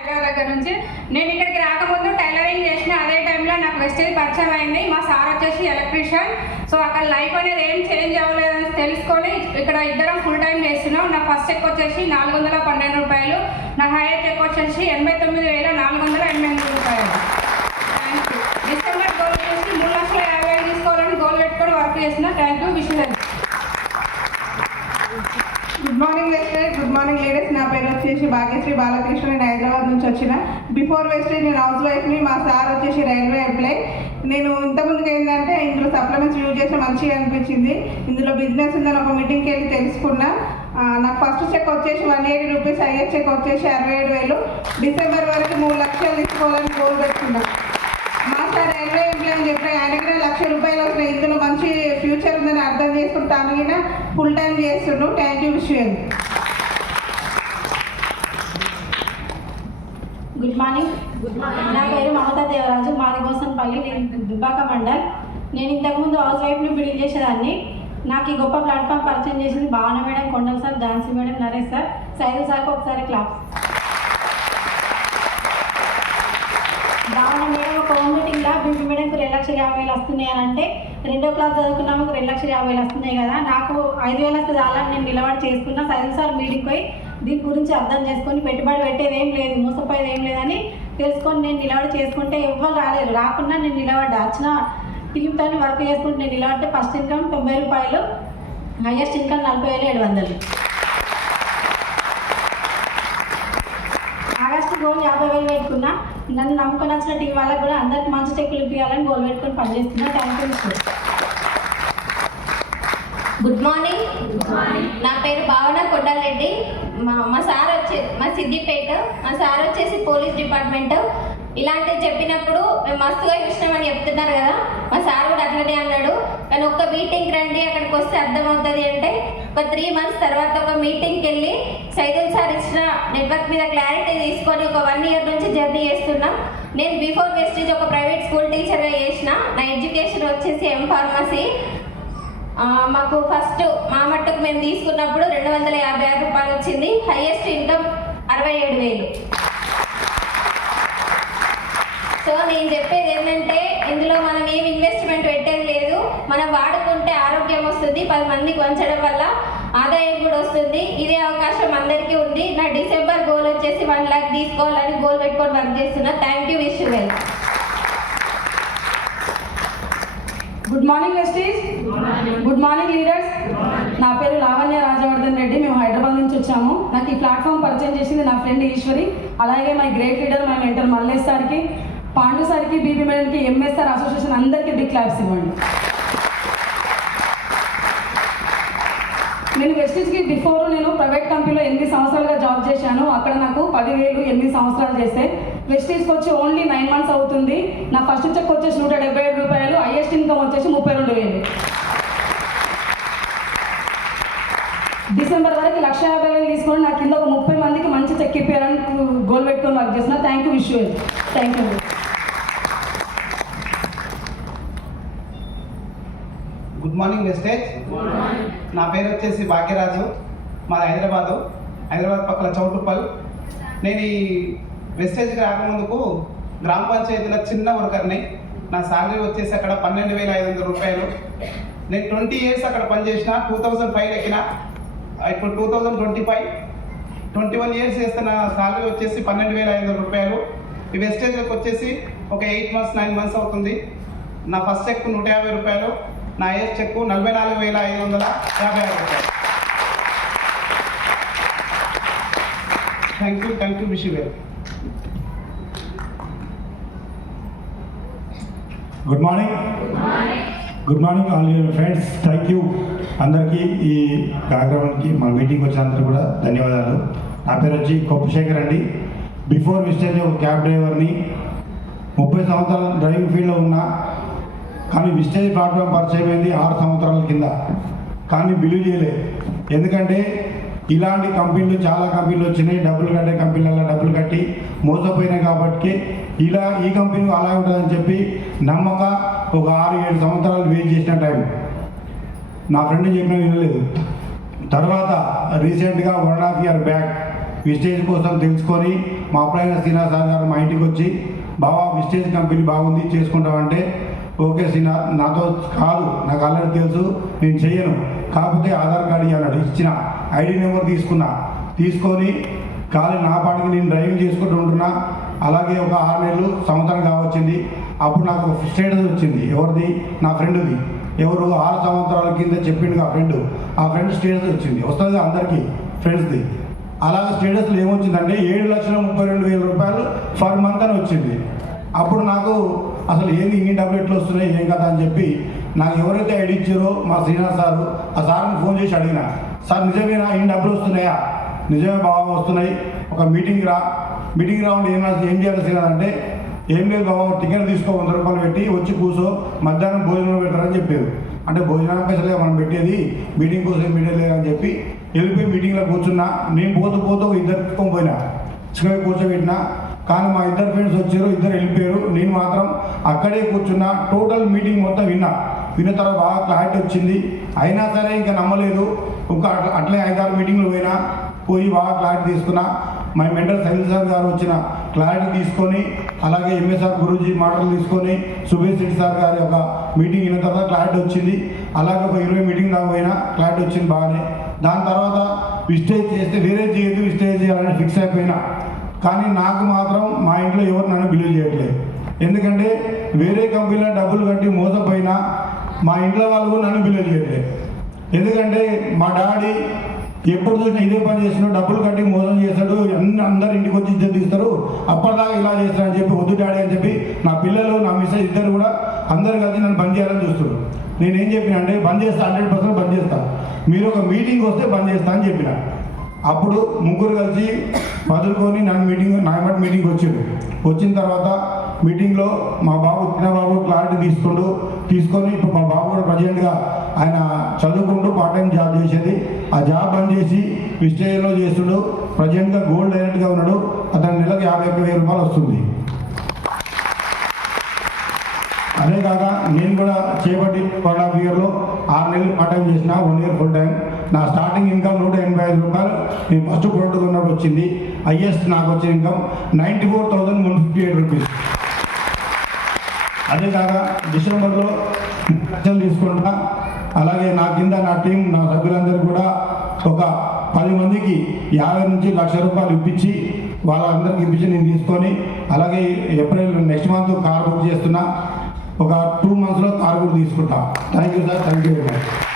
దగ్గర నుంచి. నేను ఇక్కడికి రాకముందు టైలరింగ్ చేసిన అదే టైంలో నాకు వెస్టేజ్ పరిచయం అయింది. మా సార్ వచ్చేసి ఎలక్ట్రీషియన్. సో అక్కడ లైఫ్ అనేది ఏం చేంజ్ అవ్వలేదని తెలుసుకొని ఇక్కడ ఇద్దరం ఫుల్ టైం చేస్తున్నాం. నా ఫస్ట్ చెక్ వచ్చేసి నాలుగు వందల పన్నెండు రూపాయలు. నా హైయర్ చెక్ వచ్చేసి ఎనభై తొమ్మిది వేల నాలుగు వందల ఎనభై ఎనిమిది రూపాయలు. థ్యాంక్ యూ డిసెంబర్ గోల్ వచ్చేసి మూడు లక్షల యాభై తీసుకోవాలని గోల్ పెట్టుకొని వర్క్ చేసిన థ్యాంక్ యూ విషయం good morning Vestige good morning ladies నా పేరు వచ్చేసి భాగ్యశ్రీ బాలకృష్ణ. నేను హైదరాబాద్ నుంచి వచ్చిన. బిఫోర్ వెస్టేజ్ నేను హౌస్ వైఫ్ని మా సార్ వచ్చేసి రైల్వే ఎంప్లాయ్. నేను ఇంతకుముందుకు ఏంటంటే ఇందులో సప్లిమెంట్స్ యూజ్ చేస్తే మంచిగా అనిపించింది. ఇందులో బిజినెస్ ఉందని ఒక మీటింగ్కి వెళ్ళి తెలుసుకున్నా. నాకు ఫస్ట్ చెక్ వచ్చేసి one eighty rupees is check వచ్చేసి అరవై ఏడు వేలు. డిసెంబర్ వరకు మూడు లక్షలు తీసుకోవాలని గోల్ పెట్టుకున్నాను మా సార్ రైల్వే ఎంప్లాయ్ అని చెప్పి ఆయనకి లక్ష రూపాయలు వస్తున్నాయి. ఇందులో మంచి ఫ్యూచర్ ఉందని అర్థం చేసుకుని తాను కూడా ఫుల్ టైం చేస్తుండు థ్యాంక్ యూ విషయం గుడ్ మార్నింగ్ నా పేరు మమతా దేవరాజు. మాదిగోసంపల్లి నేను దుబ్బాక మండల్. నేను ఇంతకుముందు హౌస్ వైఫ్ని బిల్డ్ చేసేదాన్ని. నాకు ఈ గొప్ప ప్లాట్ఫామ్ పరిచయం చేసింది Bhavana madam Kondala sir Jhansi madam Naresh sir. Saidu సార్కి ఒకసారి క్లాప్స్ భావన మేడం ఒక హోమ్ మీటింగ్లో బీపీ మేడంకి రెండు లక్షల యాభై వేలు వస్తున్నాయి అని అంటే రెండో క్లాస్ చదువుకున్నాము రెండు లక్షల యాభై వేలు వస్తున్నాయి కదా నాకు ఐదు వేలు వస్తుంది నేను నిలబడి చేసుకున్నా. సైదు సార్ మీటింగ్ పోయి దీని గురించి అర్థం చేసుకొని పెట్టుబడి పెట్టేది ఏం లేదు మోసపోయేది ఏం లేదని తెలుసుకొని నేను నిలబడి చేసుకుంటే ఎవ్వరు రాలేదు. రాకుండా నేను నిలబడ్డా. వచ్చిన టీంతో వర్క్ చేసుకుంటే నేను నిలబడితే ఫస్ట్ ఇన్కమ్ తొంభై రూపాయలు హయ్యెస్ట్ ఇన్కమ్ నలభై వేలు ఏడు వందలు. గోల్ యాభై వేలు పెట్టుకున్నా నన్ను నమ్ముకొని వచ్చిన టీం వాళ్ళకి కూడా అందరికి మంచి చెక్కులు ఇప్పించాలని గోల్ పెట్టుకొని పనిచేస్తున్నా. Thank you sir good morning నా పేరు భావన కొండలరెడ్డి. మా మా సార్ వచ్చే మా సిద్దిపేట మా సార్ వచ్చేసి పోలీస్ డిపార్ట్మెంట్. ఇలాంటివి చెప్పినప్పుడు మేము మస్తుగా చూసినామని చెప్తున్నారు కదా. మా సార్ కూడా అట్లనే అన్నాడు. కానీ ఒక్క మీటింగ్ రండి అక్కడికి వస్తే అర్థమవుతుంది అంటే ఒక త్రీ మంత్స్ తర్వాత ఒక మీటింగ్కి వెళ్ళి సైదుల్ సార్ ఇచ్చిన నెట్వర్క్ మీద క్లారిటీ తీసుకొని ఒక వన్ ఇయర్ నుంచి జర్నీ చేస్తున్నాం. నేను బిఫోర్ వెస్టేజ్ ఒక ప్రైవేట్ స్కూల్ టీచర్గా చేసిన. నా ఎడ్యుకేషన్ వచ్చేసి ఎం ఫార్మసీ మాకు ఫస్ట్ మా మట్టుకు మేము తీసుకున్నప్పుడు రెండు వందల యాభై ఆరు రూపాయలు వచ్చింది. హైయెస్ట్ ఇన్కమ్ అరవై ఏడు వేలు. సో నేను చెప్పేది ఏంటంటే ఇందులో మనం ఏం ఇన్వెస్ట్మెంట్ పెట్టేది లేదు. మనం వాడుకుంటే ఆరోగ్యం వస్తుంది. పది మందికి వంచడం వల్ల ఆదాయం కూడా వస్తుంది. ఇదే అవకాశం అందరికీ ఉంది. నా డిసెంబర్ గోల్ వచ్చేసి వన్ లాక్ తీసుకోవాలని గోల్ పెట్టుకొని వర్క్ చేస్తున్నా. Thank you wish well good morning Vestige good morning leaders నా పేరు లావణ్య రాజవర్ధన్ రెడ్డి. మేము హైదరాబాద్ నుంచి వచ్చాము. నాకు ఈ ప్లాట్ఫామ్ పరిచయం చేసింది నా ఫ్రెండ్ ఈశ్వరి. అలాగే my great leader my mentor Mallesh సార్కి. పాండు సార్కి బీబీ మేడంకి ఎంఎస్ఆర్ అసోసియేషన్ అందరికీ బిగ్ క్లాప్స్ ఇవ్వండి. నేను వెస్టిజ్కి బిఫోర్ నేను ప్రైవేట్ కంపెనీలో ఎనిమిది సంవత్సరాలుగా జాబ్ చేశాను అక్కడ నాకు పదివేలు ఎనిమిది సంవత్సరాలు చేస్తే వెస్టీజ్కి వచ్చి ఓన్లీ నైన్ మంత్స్ అవుతుంది. నా ఫస్ట్ చెక్ వచ్చేసి నూట డెబ్బై ఏడు రూపాయలు హైయెస్ట్ ఇన్కమ్ వచ్చేసి ముప్పై రెండు వేలు. డిసెంబర్ వరకు లక్ష యాభై వేలు తీసుకొని నా కింద ఒక ముప్పై మందికి మంచి చెక్ ఇప్పారని గోల్ పెట్టుకొని వర్క్ చేసిన thank you wish you thank you good morning Vestige నా పేరు వచ్చేసి భాగ్యరాజు. మాది హైదరాబాదు. హైదరాబాద్ పక్కన చౌటుప్పల్. నేను ఈ వెస్టేజ్కి రాకముందుకు గ్రామ పంచాయతీలో చిన్న వర్కర్ని. నా శాలరీ వచ్చేసి అక్కడ పన్నెండు వేల ఐదు వందల రూపాయలు. నేను ట్వంటీ ఇయర్స్ అక్కడ పనిచేసిన. టూ థౌజండ్ ఫైవ్ ఎక్కిన. ఇప్పుడు two thousand twenty five. Twenty one years చేస్తే నా శాలరీ వచ్చేసి పన్నెండు వేల ఐదు వందల రూపాయలు. ఈ వెస్టేజ్కి వచ్చేసి ఒక ఎయిట్ మంత్స్ నైన్ మంత్స్ అవుతుంది. నా ఫస్ట్ చెక్ నూట యాభై రూపాయలు. నా ఏజ్ చెక్ నలభై నాలుగు వేల ఐదు వందల యాభై ఆరు రూపాయలు. Thank you thank you wish well good morning good morning all your friends thank you అందరికీ ఈ కార్యక్రమానికి మా మీటింగ్ వచ్చినందరూ కూడా ధన్యవాదాలు. నా పేరు వచ్చి కొప్పశేఖర్ అండి. బిఫోర్ విస్టేజ్ ఒక క్యాబ్ డ్రైవర్ని ముప్పై సంవత్సరాల డ్రైవింగ్ ఫీల్డ్లో ఉన్నా కానీ విస్టేజ్ ప్లాట్ఫామ్ పరిచయం అయింది ఆరు సంవత్సరాల కింద. కానీ బిలీవ్ చేయలే. ఎందుకంటే ఇలాంటి కంపెనీలు చాలా కంపెనీలు వచ్చినాయి. డబ్బులు కట్టే కంపెనీలలో డబ్బులు కట్టి మోసపోయినాయి కాబట్టి ఇలా ఈ కంపెనీ అలా ఉంటుందని చెప్పి నమ్మక ఒక ఆరు ఏడు సంవత్సరాలు వెయిట్ చేసిన టైం. నా ఫ్రెండ్ చెప్పిన వినలేదు. తర్వాత రీసెంట్గా one and half year back Vestige కోసం తెలుసుకొని మా అప్పుడైన శ్రీనివాస గారు మా ఇంటికి వచ్చి బావా విస్టేజ్ కంపెనీ బాగుంది చేసుకుంటామంటే ఓకే శ్రీనా నాతో కాదు నాకు ఆల్రెడీ తెలుసు నేను చేయను కాకపోతే ఆధార్ కార్డు ఇవ్వన్నాడు ఇచ్చిన. ఐడి నెంబర్ తీసుకున్నా. తీసుకొని కాలి నా పాటికి నేను డ్రైవింగ్ చేసుకుంటూ ఉంటున్నా. అలాగే ఒక ఆరు నెలలు సంవత్సరం కావచ్చింది. అప్పుడు నాకు స్టేటస్ వచ్చింది ఎవరిది? నా ఫ్రెండ్ది. ఎవరు ఆరు సంవత్సరాల కింద చెప్పిండు ఆ ఫ్రెండ్. ఆ ఫ్రెండ్ స్టేటస్ వచ్చింది. వస్తుంది అందరికీ ఫ్రెండ్స్ది. అలాగే స్టేటస్లో ఏమొచ్చిందంటే ఏడు లక్షల ముప్పై రెండు వేల రూపాయలు పర్ మంత్ అని వచ్చింది. అప్పుడు నాకు అసలు ఏంది ఇన్ని డబ్బులు వస్తున్నాయి ఏం కదా అని చెప్పి నాకు ఎవరైతే ఐడి ఇచ్చారో మా శ్రీనివాస్ సారు ఆ సార్ని ఫోన్ చేసి అడిగిన. సార్ నిజమేనా ఇన్ని డబ్బులు వస్తున్నాయా? నిజమే బాబా వస్తున్నాయి. ఒక మీటింగ్ రా. మీటింగ్ రావండి ఏం ఏం చేయాలి శ్రీనాథ్ అంటే ఏం లేదు బాబా టికెట్ తీసుకో వంద రూపాయలు పెట్టి వచ్చి కూర్చో మధ్యాహ్నం భోజనం పెడతారని చెప్పారు. అంటే భోజనానికి పైసలే మనం పెట్టేది మీటింగ్ కోసం మీటింగ్ లేదని చెప్పి వెళ్ళిపోయి మీటింగ్లో కూర్చున్నా. నేను పోతూ పోతూ ఇద్దరు పోయినా. చిన్నగా కూర్చోబెట్టినా. కానీ మా ఇద్దరు ఫ్రెండ్స్ వచ్చారు ఇద్దరు వెళ్ళిపోయారు. నేను మాత్రం అక్కడే కూర్చున్నా. టోటల్ మీటింగ్ మొత్తం విన్నా. విన్న తర్వాత బాగా క్లారిటీ వచ్చింది. అయినా సరే ఇంకా నమ్మలేదు. ఇంకా అట్లే ఐదారు మీటింగ్లు పోయినా. పోయి బాగా క్లారిటీ తీసుకున్నా. మా మెంటర్ సైల్ సార్ గారు వచ్చిన క్లారిటీ తీసుకొని అలాగే ఎంఎస్ఆర్ గురూజీ మాటలు తీసుకొని సుబేష్ రెడ్డి సార్ గారి యొక్క మీటింగ్ అయిన తర్వాత క్లారిటీ వచ్చింది. అలాగే ఒక ఇరవై మీటింగ్ దాకా పోయినా క్లారిటీ వచ్చింది బాగానే. దాని తర్వాత విస్టేజ్ చేస్తే వేరే చేయదు విస్టేజ్ చేయాలని ఫిక్స్ అయిపోయినా. కానీ నాకు మాత్రం మా ఇంట్లో ఎవరు నన్ను బిలీవ్ చేయట్లేదు. ఎందుకంటే వేరే కంపెనీలో డబ్బులు కట్టి మోసపోయినా మా ఇంట్లో వాళ్ళు నన్ను బిలీవ్ చేయట్లేదు. ఎందుకంటే మా డాడీ ఎప్పుడు చూసినా ఇదే పని చేస్తున్నాడు డబ్బులు కట్టి మోసం చేస్తాడు అన్ని అందరు ఇంటికి వచ్చి ఇద్దరు తీస్తారు అప్పటిదాకా ఇలా చేస్తారని చెప్పి వద్దు డాడీ అని చెప్పి నా పిల్లలు నా మిస్సెస్ ఇద్దరు కూడా అందరు కలిసి నన్ను బంద్ చేయాలని చూస్తున్నారు. నేనేం చెప్పిన అంటే బంద్ చేస్తా హండ్రెడ్ పర్సెంట్ బంద్ చేస్తా. మీరు ఒక మీటింగ్ వస్తే బంద్ చేస్తా అని చెప్పిన. అప్పుడు ముగ్గురు కలిసి వదులుకొని నన్ను మీటింగ్ నాయమట్ మీటింగ్ వచ్చాడు వచ్చిన తర్వాత మీటింగ్లో మా బాబు చిన్న బాబు క్లారిటీ తీసుకుంటూ తీసుకొని ఇప్పుడు మా బాబు కూడా ప్రజెంట్గా ఆయన చదువుకుంటూ పార్ట్ టైం జాబ్ చేసేది. ఆ జాబ్ బంద్ చేసి విస్టేజ్లో చేస్తుడు. ప్రజెంట్గా గోల్డ్ డైరెక్ట్గా ఉన్నాడు. అతని నెలకు యాభై ఒక్క వెయ్యి రూపాయలు వస్తుంది. అదే కాక నేను కూడా చేపట్టి వన్ హాఫ్ ఇయర్లో ఆరు నెలలు పార్ట్ టైం చేసిన వన్ ఇయర్ ఫుల్ టైం నా స్టార్టింగ్ ఇన్కమ్ నూట ఎనభై ఐదు రూపాయలు. నేను ఫస్ట్ ప్రొడక్ట్ ఉన్నప్పుడు వచ్చింది. హైయెస్ట్ నాకు వచ్చిన income ninety four thousand one fifty eight rupees అదేకాక డిసెంబర్లో లక్షలు తీసుకుంటా. అలాగే నా కింద నా టీం నా సభ్యులందరూ కూడా ఒక పది మందికి యాభై నుంచి లక్ష రూపాయలు ఇప్పించి వాళ్ళందరికీ ఇప్పించి నేను తీసుకొని అలాగే April next month car book చేస్తున్నా. ఒక టూ మంత్స్లో కార్ కూడా తీసుకుంటా. Thank you sir thank you very much